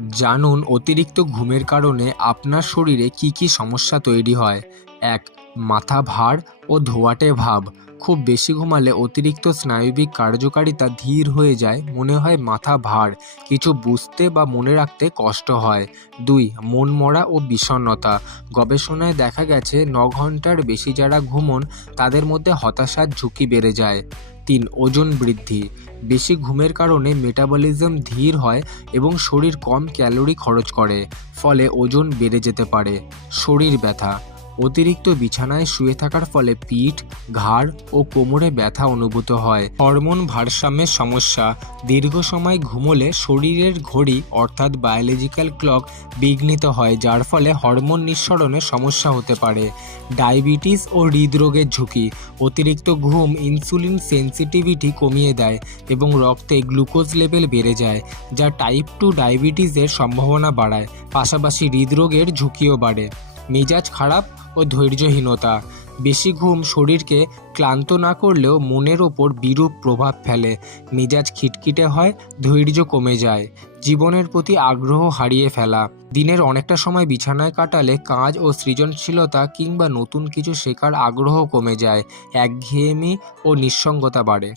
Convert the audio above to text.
জানুন অতিরিক্ত ঘুমের কারণে আপনার শরীরে কী কী সমস্যা তৈরি হয়। ১. মাথা ভার ও ধোঁয়াটে ভাব। খুব বেশি ঘুমালে অতিরিক্ত স্নায়বিক কার্যকারিতা ধীর হয়ে যায়, মনে হয় মাথা ভার, কিছু বুঝতে বা মনে রাখতে কষ্ট হয়। ২. মনমরা ও বিষণ্ণতা। গবেষণায় দেখা গেছে ৯ ঘন্টার বেশি যারা ঘুমোন তাদের মধ্যে হতাশার ঝুঁকি বেড়ে যায়। ৩. ওজন বৃদ্ধি। বেশি ঘুমের কারণে মেটাবলিজম ধীর হয় এবং শরীর কম ক্যালোরি খরচ করে, ফলে ওজন বেড়ে যেতে পারে। শরীর ব্যথা। অতিরিক্ত বিছানায় শুয়ে থাকার ফলে পিঠ, ঘাড় ও কোমরে ব্যথা অনুভূত হয়। হরমোন ভারসাম্যের সমস্যা। দীর্ঘ সময় ঘুমোলে শরীরের ঘড়ি অর্থাৎ বায়োলজিক্যাল ক্লক বিঘ্নিত হয়, যার ফলে হরমোন নিঃসরণে সমস্যা হতে পারে। ডায়াবেটিস ও হৃদরোগের ঝুঁকি। অতিরিক্ত ঘুম ইনসুলিন সেনসিটিভিটি কমিয়ে দেয় এবং রক্তে গ্লুকোজ লেভেল বেড়ে যায়, যা টাইপ 2 ডায়াবেটিসের সম্ভাবনা বাড়ায়। পাশাপাশি হৃদরোগের ঝুঁকিও বাড়ে। মেজাজ খারাপ ও ধৈর্যহীনতা। বেশি ঘুম শরীরকে ক্লান্ত না করলেও মনের ওপর বিরূপ প্রভাব ফেলে। মেজাজ খিটখিটে হয়, ধৈর্য কমে যায়, জীবনের প্রতি আগ্রহ হারিয়ে ফেলা। দিনের অনেকটা সময় বিছানায় কাটালে কাজ ও সৃজনশীলতা কিংবা নতুন কিছু শেখার আগ্রহ কমে যায়। একঘেয়েমি ও নিঃসঙ্গতা বাড়ে।